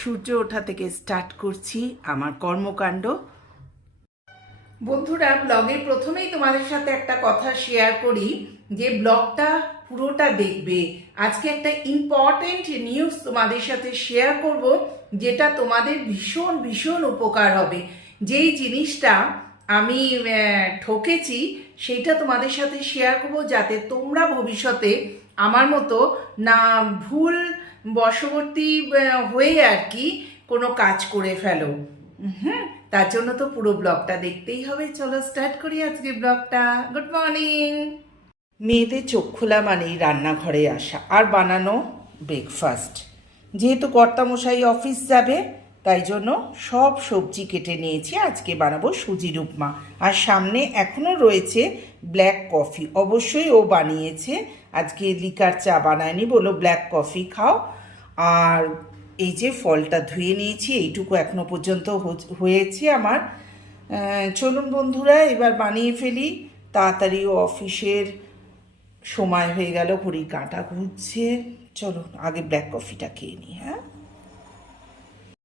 সূর্য ওঠা থেকে স্টার্ট করছি আমার কর্মকাণ্ড। বন্ধুরা, ব্লগের প্রথমেই তোমাদের সাথে একটা কথা শেয়ার করি যে ব্লগটা পুরোটা দেখবে। আজকে একটা ইম্পর্টেন্ট নিউজ তোমাদের সাথে শেয়ার করব, যেটা তোমাদের ভীষণ ভীষণ উপকার হবে। যেই জিনিসটা আমি ঠকেছি সেইটা তোমাদের সাথে শেয়ার করব, যাতে তোমরা ভবিষ্যতে আমার মতো না ভুল বশবর্তী হয়ে আর কি কোনো কাজ করে ফেলো। তার জন্য তো পুরো ব্লগটা দেখতেই হবে। চলো স্টার্ট করি আজকে ব্লগটা। Good morning. মেয়েদের চোখ খোলা মানেই রান্নাঘরে আসা আর বানানো ব্রেকফাস্ট। যেহেতু কর্তামশাই অফিস যাবে তাই জন্য সব সবজি কেটে নিয়েছি। আজকে বানাবো সুজির উপমা, আর সামনে এখনও রয়েছে ব্ল্যাক কফি। অবশ্যই ও বানিয়েছে, আজকে লিকার চা বানায়নি, বলো ব্ল্যাক কফি খাও। আর এই যে ফলটা ধুয়ে নিয়েছি, এইটুকু এখনো পর্যন্ত হয়েছে আমার। চলুন বন্ধুরা, এবার বানিয়ে ফেলি তাড়াতাড়ি। অফিসের সময় হয়ে গেল, ঘড়ির কাঁটা ঘুরছে। চলো আগে ব্ল্যাক কফিটা খেয়ে নিই। হ্যাঁ,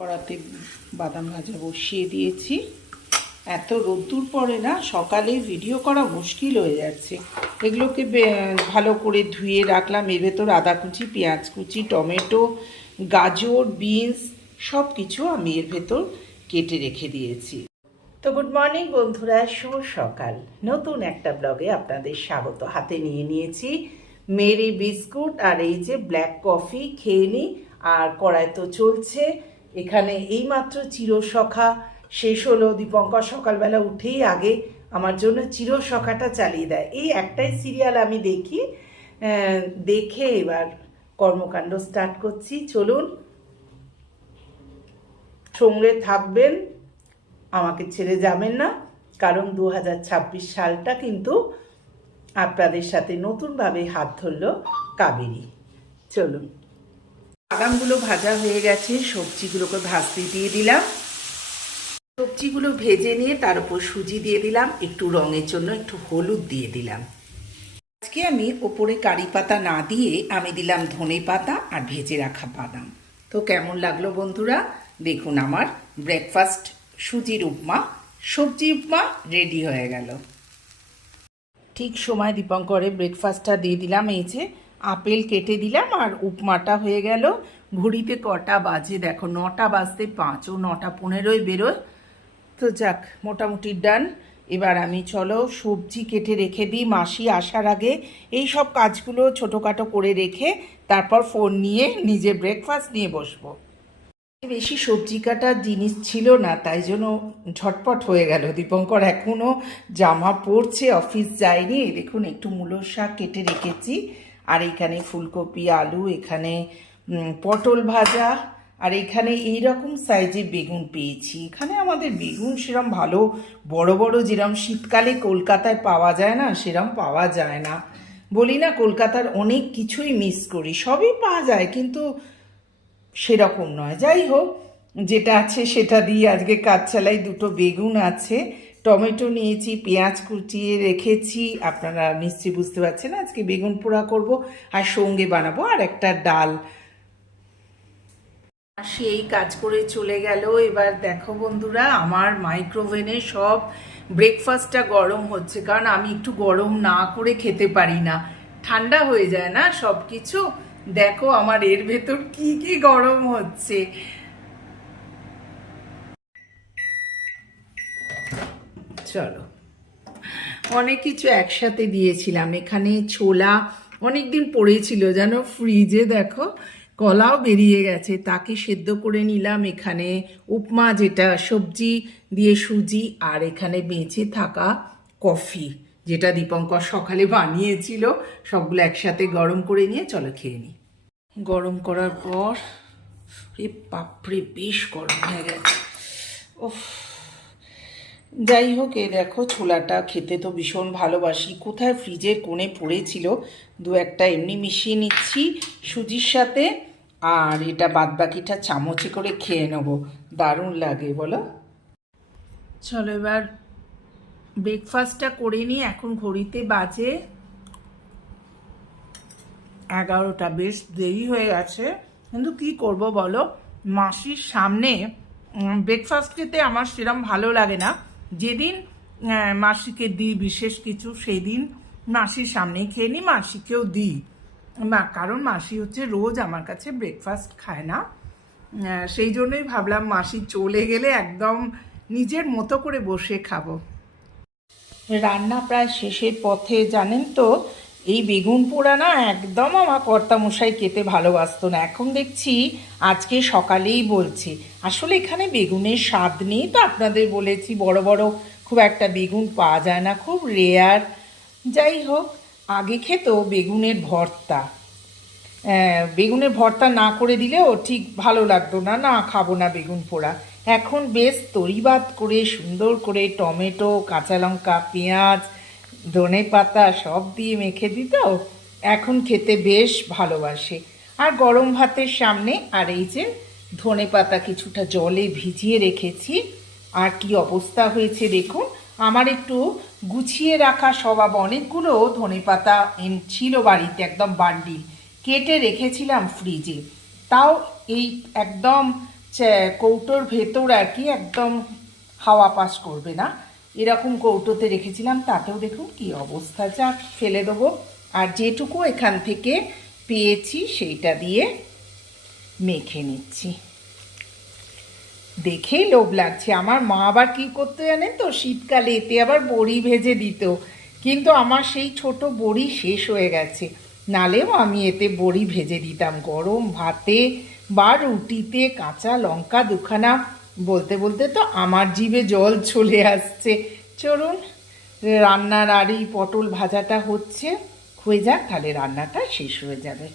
কড়াতে বাদাম ভাজা বসিয়ে দিয়েছি। এত রোদ্দুর পড়ে না, সকালে ভিডিও করা মুশকিল হয়ে যাচ্ছে। এগুলোকে ভালো করে ধুয়ে রাখলাম। এর ভেতর আদা কুচি, পেঁয়াজ কুচি, টমেটো, গাজর, বিনস সব কিছু আমি এর ভেতর কেটে রেখে দিয়েছি। তো গুড মর্নিং বন্ধুরা, শুভ সকাল। নতুন একটা ব্লগে আপনাদের স্বাগত। হাতে নিয়ে নিয়েছি মেরি বিস্কুট আর এই যে ব্ল্যাক কফি, খেয়ে নিই। আর কড়াই তো চলছে এখানে। এইমাত্র চিরসখা শেষ হলো। দীপঙ্কর সকালবেলা উঠেই আগে আমার জন্য চিরসখাটা চালিয়ে দেয়। এই একটাই সিরিয়াল আমি দেখি, দেখে এবার কর্মকাণ্ড স্টার্ট করছি। চলুন, সঙ্গে থাকবেন, আমাকে ছেড়ে যাবেন না, কারণ 2026 সালটা কিন্তু আপনাদের সাথে নতুনভাবে হাত ধরল কাবেরী। চলুন, বাদামগুলো ভাজা হয়ে গেছে, সবজিগুলোকে ভাজতে দিয়ে দিলাম। সবজিগুলো ভেজে নিয়ে তার উপর সুজি দিয়ে দিলাম, একটু রঙের জন্য একটু হলুদ দিয়ে দিলাম। আজকে আমি ওপরে কারি পাতা না দিয়ে আমি দিলাম ধনে পাতা আর ভেজে রাখা বাদাম। তো কেমন লাগলো বন্ধুরা? দেখুন, আমার ব্রেকফাস্ট সুজির উপমা, সবজি উপমা রেডি হয়ে গেল। ঠিক সময় দীপঙ্করে ব্রেকফাস্টটা দিয়ে দিলাম। এই যে আপেল কেটে দিলাম আর উপমাটা হয়ে গেল। ঘড়িতে কটা বাজে দেখো, 9টা বাজতে 5, ও 9:15 বেরোয়। তো যাক, মোটামুটি ডান। এবার আমি চলো সবজি কেটে রেখে দিই মাসি আসার আগে। এই সব কাজগুলো ছোটোখাটো করে রেখে তারপর ফোন নিয়ে নিজে ব্রেকফাস্ট নিয়ে বসবো। বেশি সবজি কাটার জিনিস ছিল না, তাই জন্য ঝটপট হয়ে গেল। দীপঙ্কর এখনও জামা পরছে, অফিস যায়নি। দেখুন, একটু মূলোর শাক কেটে রেখেছি, আর এইখানে ফুলকপি, আলু, এখানে পটল ভাজা, আর এখানে এইরকম সাইজে বেগুন পেয়েছি। এখানে আমাদের বেগুন সেরম ভালো বড় বড় যেরম শীতকালে কলকাতায় পাওয়া যায় না, সেরম পাওয়া যায় না। বলি না, কলকাতার অনেক কিছুই মিস করি। সবই পাওয়া যায় কিন্তু সেরকম নয়। যাই হোক, যেটা আছে সেটা দিয়ে আজকে কাজ চালাই। দুটো বেগুন আছে, টমেটো নিয়েছি, পেঁয়াজ কুচিয়ে রেখেছি। আপনারা নিশ্চয়ই বুঝতে পারছেন আজকে বেগুন পোড়া করব, আর সঙ্গে বানাবো আর একটা ডাল। সেই কাজ করে চলে গেল। এবার দেখো বন্ধুরা, আমার মাইক্রোওভেনে সব ব্রেকফাস্টটা গরম হচ্ছে, কারণ আমি একটু গরম না করে খেতে পারি না, ঠান্ডা হয়ে যায় না সব কিছু। দেখো আমার এর ভেতর কি কি গরম হচ্ছে। চলো, অনেক কিছু একসাথে দিয়েছিলাম। এখানে ছোলা অনেকদিন পড়েছিল যেন ফ্রিজে, দেখো কলাও বেরিয়ে গেছে, তাকে সেদ্ধ করে নিলাম। এখানে উপমা, যেটা সবজি দিয়ে সুজি, আর এখানে বেঁচে থাকা কফি, যেটা দীপঙ্কর সকালে বানিয়েছিল। সবগুলো একসাথে গরম করে নিয়ে চলো খেয়ে নিই। গরম করার পর বাপরে বেশ গরম হয়ে গেছে। ওফ, যাই হোক, এ দেখো ছোলাটা খেতে তো ভীষণ ভালোবাসি। কোথায় ফ্রিজের কোণে পড়েছিল, দু একটা এমনি মিশিয়ে নিচ্ছি সুজির সাথে, আর এটা বাদবাকিটা চামচে করে খেয়ে নেবো। দারুণ লাগে বলো। চলো এবার ব্রেকফাস্টটা করে নিই। এখন ঘড়িতে বাজে 11টা, বেশ দেরি হয়ে গেছে, কিন্তু কি করব বলো, মাসির সামনে ব্রেকফাস্ট খেতে আমার সেরম ভালো লাগে না। যেদিন মাসিকে দিই বিশেষ কিছু, সেই দিন মাসির সামনেই খেয়ে নিই, মাসিকেও দিই। কারণ মাসি হচ্ছে রোজ আমার কাছে ব্রেকফাস্ট খায় না। সেই জন্যই ভাবলাম মাসি চলে গেলে একদম নিজের মতো করে বসে খাবো। রান্না প্রায় শেষের পথে। জানেন তো, এই বেগুন পোড়া না একদম আমার কর্তামশাই খেতে ভালোবাসতো না। এখন দেখছি আজকে সকালেই বলছে আসলে এখানে বেগুনের স্বাদ নেই, তো আপনাদের বলেছি বড় বড় খুব একটা বেগুন পাওয়া যায় না, খুব রেয়ার। যাই হোক, আগে খেত বেগুনের ভর্তা। বেগুনের ভর্তা না করে দিলেও ঠিক ভালো লাগতো না, না খাবো না বেগুন পোড়া। এখন বেশ তরিবাদ করে সুন্দর করে টমেটো, কাঁচা লঙ্কা, পেঁয়াজ, ধনে পাতা সব দিয়ে মেখে দিত, এখন খেতে বেশ ভালোবাসে। আর গরম ভাতের সামনে, আর এই যে ধনে পাতা কিছুটা জলে ভিজিয়ে রেখেছি, আর কি অবস্থা হয়েছে দেখুন। আমার একটু গুছিয়ে রাখা স্বভাব, অনেকগুলো ধনে পাতা ছিল বাড়িতে, একদম বান্ডিল কেটে রেখেছিলাম ফ্রিজে। তাও এই একদম কৌটোর ভেতর আর কি, একদম হাওয়া পাস করবে না এরকম কৌটোতে রেখেছিলাম, তাতেও দেখুন কি অবস্থা। যা ফেলে দেবো। আর যেটুকু এখান থেকে পেয়েছি সেইটা দিয়ে মেখে নিচ্ছি। দেখেই লোভ লাগছে। আমার মা আবার কী করতে জানেন তো, শীতকালে এতে আবার বড়ি ভেজে দিত, কিন্তু আমার সেই ছোট বড়ি শেষ হয়ে গেছে, নালেও আমি এতে বড়ি ভেজে দিতাম গরম ভাতে বা রুটিতে। কাঁচা লঙ্কা দুখানা, বলতে বলতে তো আমার জিভে জল চলে আসছে। চলুন, রান্নার আর এই পটল ভাজাটা হয়ে যাক, তাহলে রান্নাটা শেষ হয়ে যাবে।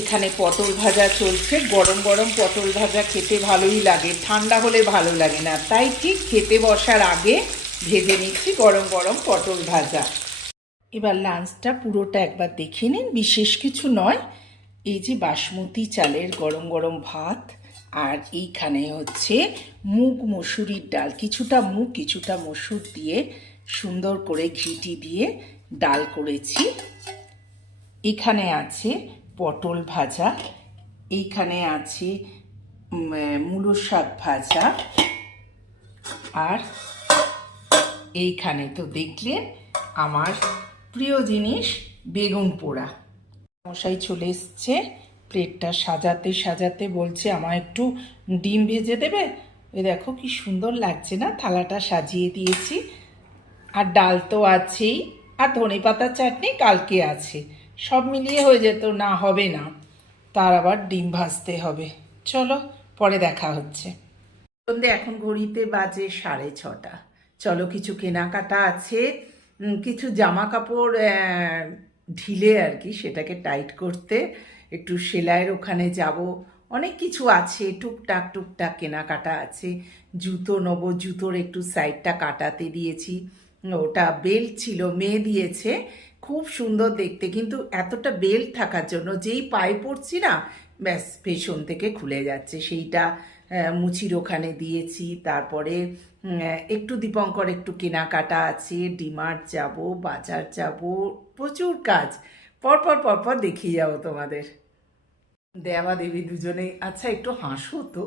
এখানে পটল ভাজা চলছে। গরম গরম পটল ভাজা খেতে ভালোই লাগে, ঠান্ডা হলে ভালো লাগে না, তাই ঠিক খেতে বসার আগে ভেজে নিচ্ছি গরম গরম পটল ভাজা। এবার লাঞ্চটা পুরোটা একবার দেখে নিন, বিশেষ কিছু নয়। এই যে বাসমতি চালের গরম গরম ভাত, আর এইখানে হচ্ছে মুগ মসুরির ডাল, কিছুটা মুগ কিছুটা মসুর দিয়ে সুন্দর করে ঘিটি দিয়ে ডাল করেছি। এখানে আছে পটল ভাজা, এইখানে আছে মূলো শাক ভাজা, আর এইখানে তো দেখলেন আমার প্রিয় জিনিস বেগুন পোড়া। মশাই চলে এসছে, প্লেটটা সাজাতে সাজাতে বলছে আমায় একটু ডিম ভেজে দেবে। ওই দেখো কি সুন্দর লাগছে না, থালাটা সাজিয়ে দিয়েছি। আর ডাল তো আছেই, আর ধনে পাতার চাটনি কালকে আছে, সব মিলিয়ে হয়ে যেত। না হবে না, তার আবার ডিম ভাজতে হবে। চলো, পরে দেখা হচ্ছে। সন্ধ্যে এখন ঘড়িতে বাজে 6:30। চলো, কিছু কেনাকাটা আছে, কিছু জামা কাপড় ঢিলে আর কি, সেটাকে টাইট করতে একটু সেলাইয়ের ওখানে যাব। অনেক কিছু আছে, টুকটাক টুকটাক কেনাকাটা আছে। জুতো নেবো, জুতোর একটু সাইডটা কাটাতে দিয়েছি। ওটা বেল্ট ছিল, মেয়ে দিয়েছে, খুব সুন্দর দেখতে, কিন্তু এতটা বেল্ট থাকার জন্য যেই পায়ে পড়ছি না, ব্যাস পেছন থেকে খুলে যাচ্ছে। সেইটা মুচির ওখানে দিয়েছি। তারপরে একটু দীপঙ্কর একটু কেনাকাটা আছে, ডিমার্ট যাব, বাজার যাব, প্রচুর কাজ। পরপর পরপর দেখিয়ে যাবো তোমাদের। দেবা দেবী দুজনেই। আচ্ছা, একটু হাসো তো।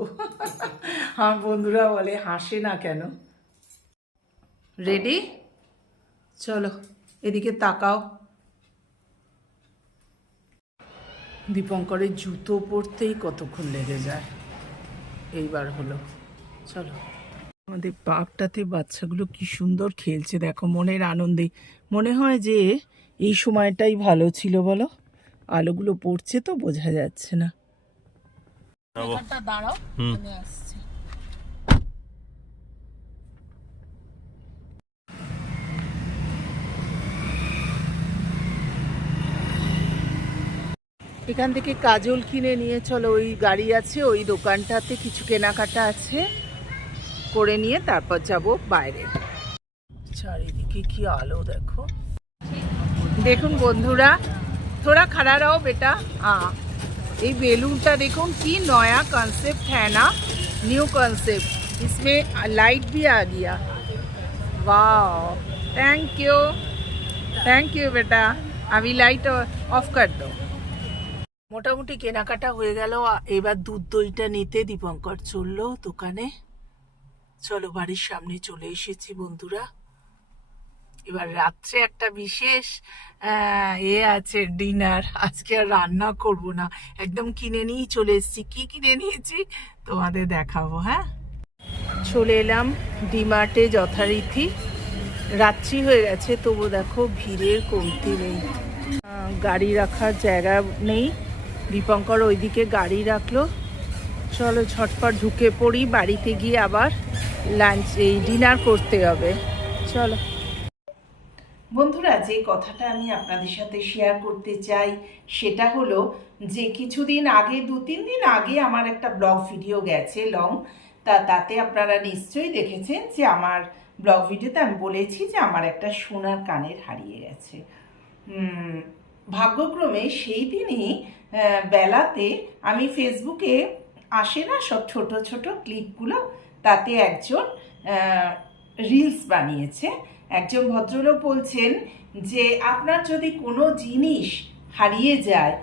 আমার বন্ধুরা বলে হাসে না কেন। রেডি? চলো, এদিকে তাকাও। দীপঙ্করের জুতো পরতেই কতক্ষণ লেগে যায়, এইবার হলো। চলো। আমাদের পার্কটাতে বাচ্চাগুলো কি সুন্দর খেলছে দেখো, মনের আনন্দে। মনে হয় যে এই সময়টাই ভালো ছিল, বলো? আলোগুলো পড়ছে তো বোঝা যাচ্ছে না। দাঁড়াও, আমি আসছি। এখান থেকে কাজল কিনে নিয়ে চলো, ওই গাড়ি আছে, ওই দোকানটাতে কিছু কেনাকাটা আছে, করে নিয়ে তারপর যাব বাইরে। চারিদিকে কি আলো দেখো। দেখুন বন্ধুরা, थोड़ा खड़ा रहो बेटा। हाँ, ये बेलूनটা দেখুন কি नया कॉन्सेप्ट है ना, न्यू कॉन्सेप्ट। इसमें लाइट भी आ गया। वाह, थैंक यू बेटा। अभी लाइट ऑफ कर दो। মোটামুটি কেনাকাটা হয়ে গেল। এবার দুধ দইটা নিতে দীপঙ্কর চললো দোকানে। চলো, বাড়ির সামনে চলে এসেছি বন্ধুরা। এবার রাত্রে একটা বিশেষ আছে, ডিনার। আজকে আর রান্না করব না, একদম কিনে নিয়েই চলে এসেছি। কি কিনে নিয়েছি তোমাদের দেখাবো। হ্যাঁ, চলে এলাম ডিমার্টে যথারীতি। রাত্রি হয়ে গেছে, তবু দেখো ভিড়ের কমতি নেই। গাড়ি রাখার জায়গা নেই, দীপঙ্কর ওইদিকে গাড়ি রাখলো। চলো ঝটপট ঢুকে পড়ি, বাড়িতে গিয়ে আবার ডিনার করতে হবে। চলো বন্ধুরা, যে কথাটা আমি আপনাদের সাথে শেয়ার করতে চাই সেটা হলো যে কিছুদিন আগে, 2-3 দিন আগে আমার একটা ব্লগ ভিডিও গেছে লং। তাতে আপনারা নিশ্চয়ই দেখেছেন যে আমার ব্লগ ভিডিওতে আমি বলেছি যে আমার একটা সোনার কানের হারিয়ে গেছে। ভাগ্যক্রমে সেই দিনই বেলাতে আমি ফেসবুকে আসে না সব ছোট ছোট ক্লিপগুলো, তাতে একজন রিলস বানিয়েছে। একজন ভদ্রলোক বলছেন যে আপনার যদি কোনো জিনিস হারিয়ে যায়,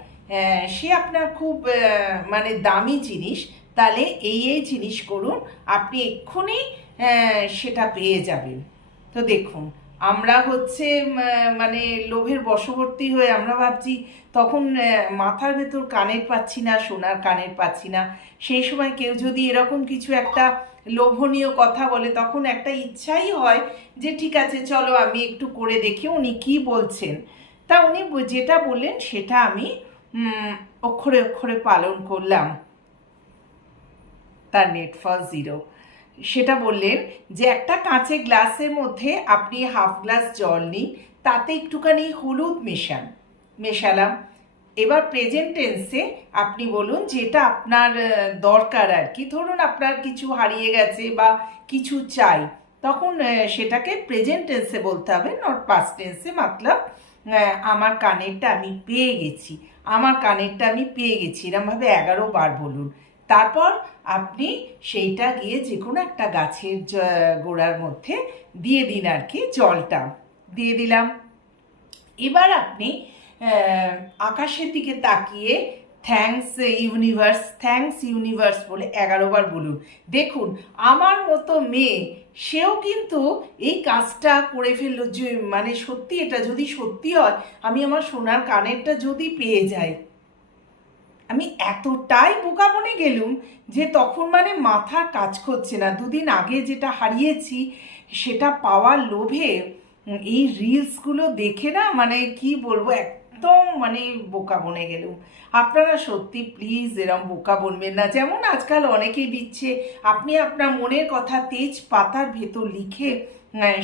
সে আপনার খুব মানে দামি জিনিস, তাহলে এই জিনিস করুন, আপনি এক্ষুনি সেটা পেয়ে যাবেন। তো দেখুন, আমরা হচ্ছে মানে লোভের বশবর্তী হয়ে আমরা ভাবছি, তখন মাথার ভেতর কানের পাচ্ছি না, সোনার কানের পাচ্ছি না। সেই সময় কেউ যদি এরকম কিছু একটা লোভনীয় কথা বলে, তখন একটা ইচ্ছাই হয় যে ঠিক আছে চলো আমি একটু করে দেখি উনি কি বলছেন। তা উনি যেটা বললেন সেটা আমি অক্ষরে অক্ষরে পালন করলাম। তার নেট ফল 0। সেটা বললেন যে একটা কাঁচের গ্লাসের মধ্যে আপনি হাফ গ্লাস জল নিন, তাতে একটুখানি হলুদ মেশালাম। এবার প্রেজেন্ট টেন্সে আপনি বলুন যেটা আপনার দরকার আর কি। ধরুন আপনার কিছু হারিয়ে গেছে বা কিছু চাই, তখন সেটাকে প্রেজেন্ট টেন্সে বলতে হবে, নট পাস্ট টেন্সে। মতলব আমার কানেরটা আমি পেয়ে গেছি, আমার কানেরটা আমি পেয়ে গেছি, এরমভাবে 11 বার বলুন। তারপর আপনি সেইটা গিয়ে যে কোনো একটা গাছের গোড়ার মধ্যে দিয়ে দিন আর কি, জলটা দিয়ে দিলাম। এবার আপনি আকাশের দিকে তাকিয়ে থ্যাঙ্কস ইউনিভার্স বলে 11 বার বলুন। দেখুন, আমার মতো মেয়ে সেও কিন্তু এই কাজটা করে ফেললো। যে মানে সত্যি, এটা যদি সত্যি হয়, আমি আমার সোনার কানেরটা যদি পেয়ে যাই। আমি এতটাই বোকা বনে গেলুম যে তখন মানে মাথার কাজ করছে না। 2 দিন আগে যেটা হারিয়েছি সেটা পাওয়ার লোভে এই রিলসগুলো দেখে না, মানে কি বলবো, একদম মানে বোকা বনে গেলুম। আপনারা সত্যি প্লিজ এরম বোকা বনবেন না। যেমন আজকাল অনেকেই দিচ্ছে, আপনি আপনার মনের কথা তেজ পাতার ভেতর লিখে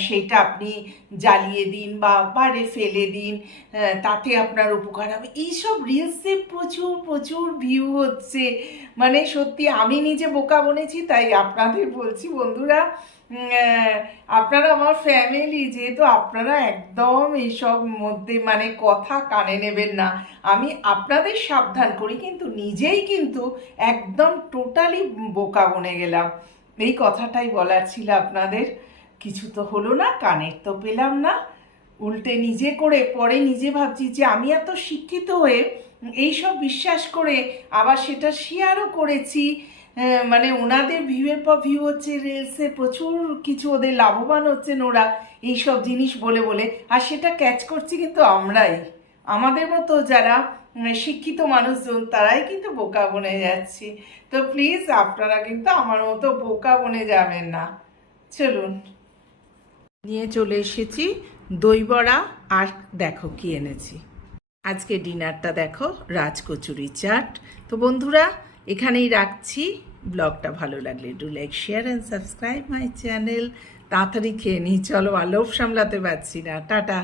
সেইটা আপনি জ্বালিয়ে দিন বা বাইরে ফেলে দিন, তাতে আপনার উপকার হবে। এইসব রিলসে প্রচুর প্রচুর ভিউ হচ্ছে। মানে সত্যি আমি নিজে বোকা বনেছি, তাই আপনাদের বলছি বন্ধুরা, আপনারা আমার ফ্যামিলি, যেহেতু আপনারা একদম এইসব মধ্যে মানে কথা কানে নেবেন না। আমি আপনাদের সাবধান করি, কিন্তু নিজেই কিন্তু একদম টোটালি বোকা বনে গেলাম। এই কথাটাই বলার ছিল আপনাদের। কিছু তো হলো না, কানের তো পেলাম না, উল্টে নিজে করে পরে নিজে ভাবছি যে আমি এত শিক্ষিত হয়ে এইসব বিশ্বাস করে আবার সেটা শেয়ারও করেছি। মানে ওনাদের ভিউয়ের পর ভিউ হচ্ছে, রিলসে প্রচুর কিছু ওদের লাভবান হচ্ছেন ওরা এইসব জিনিস বলে বলে, আর সেটা ক্যাচ করছি কিন্তু আমরাই। আমাদের মতো যারা শিক্ষিত মানুষজন তারাই কিন্তু বোকা বনে যাচ্ছি। তো প্লিজ আপনারা কিন্তু আমার মতো বোকা বনে যাবেন না। চলুন, নিয়ে চলে এসেছি দই বড়া, আর দেখো কি এনেছি। আজকে ডিনারটা দেখো, রাজকচুরি চাট। তো বন্ধুরা এখানেই রাখছি। ব্লগটা ভালো লাগলে do like, share and subscribe my channel. তাড়াতাড়ি খেয়ে নিই, চলো আর লোভ সামলাতে পারছি না। টাটা।